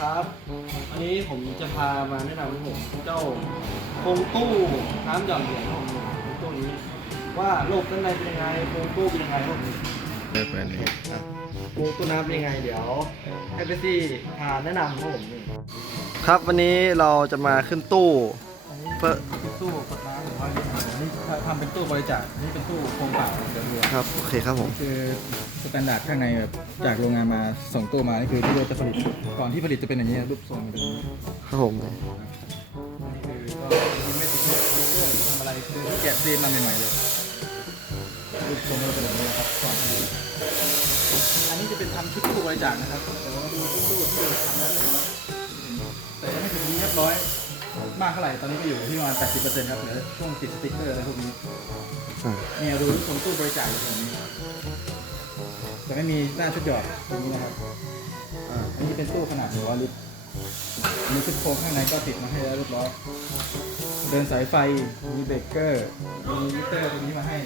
ครับวันนี้ผมจะพามาแนะนำให้ผมเจ้าโครงตู้น้ำหย่อนเหรียญของผมตู้นี้ ว่าโลกด้านในเป็นยังไงโครงตู้เป็นยังไงพวกนี้เปิดเปิดเลยโครงตู้น้ำเป็นยังไงเดี๋ยวให้ไปซี่พาแนะนำครับผมครับวันนี้เราจะมาขึ้นตู้ เพื่อตู้กดน้ำหรือว่านี่ทำเป็นตู้บริจาคนี่เป็นตู้โครงเปล่าเดี๋ยวดูครับ โอเคครับผม คือสแตนดาร์ดข้างในแบบจากโรงงานมาส่งตู้มานี่คือที่เราจะผลิตก่อนที่ผลิตจะเป็นอย่างนี้รูปทรงเป็นอย่างนี้ครับผมนี่คือก็ยังไม่ติดเพื่อทำอะไรคือแกะซีนมาใหม่ๆเลยรูปทรงก็เป็นแบบนี้นะครับก่อนอันนี้จะเป็นทำชุดตู้บริจาคนะครับแต่ว่าดูตู้ที่เราทำแล้วเรียบร้อยแต่ยังไม่ถึงนี้เรียบร้อย มากเท่าไหร่ตอนนี้ก็อยู่ที่ประมาณ 80%ครับเหลือช่วงติดสติ๊กเกอร์อะไรพวกนี้อ่าเนี่ยดูรูปทรงตู้บริจาคอยู่ตรงนี้แต่ไม่มีหน้าชุดหยอดตรงนี้นะครับอ่าอันนี้เป็นตู้ขนาด100ลิตรอันนี้ชุดโครงข้างในก็ติดมาให้แล้วเรียบร้อยเดินสายไฟมีเบรกเกอร์มีมิเตอร์ตรงนี้มาให้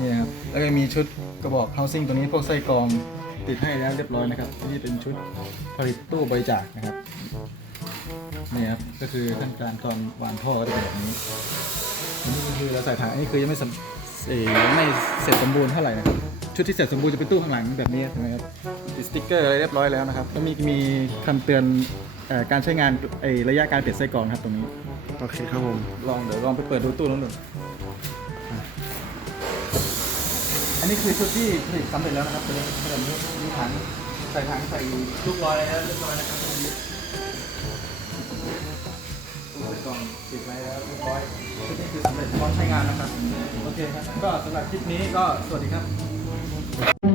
นี่นะครับแล้วก็มีชุดกระบอก housing ตัวนี้พวกไส้กรองติดให้แล้วเรียบร้อยนะครับนี่เป็นชุดผลิตตู้บริจาคนะครับ นี่ครับก็คือขั้นการตอนวางท่อก็จะเป็นแบบนี้อันนี้ก็คือเราใส่ถังอันนี้คือยังไม่สำเอ่อยังไม่เสร็จสมบูรณ์เท่าไหร่นะครับชุดที่เสร็จสมบูรณ์จะเป็นตู้ข้างหลังแบบนี้ใช่ไหมครับติดสติ๊กเกอร์อะไรเรียบร้อยแล้วนะครับแล้วมีมีคำเตือนเอ่อการใช้งานไอระยะการเปลี่ยนไส้กรองครับตรงนี้ โอเคครับผม ลองเดี๋ยวลองไปเปิดดูตู้นั้นดูอะอันนี้คือชุดที่ผลิตสำเร็จแล้วนะครับเป็นแบบนี้มีถังใส่ถังใส่ลูกลอยแล้วเรียบร้อยนะครับตรงนี้ ติดไว้แล้วเรียบร้อยชุดนี้คือสำเร็จพร้อมใช้งานนะครับ โอเคครับ ก็สำหรับคลิปนี้ก็สวัสดีครับ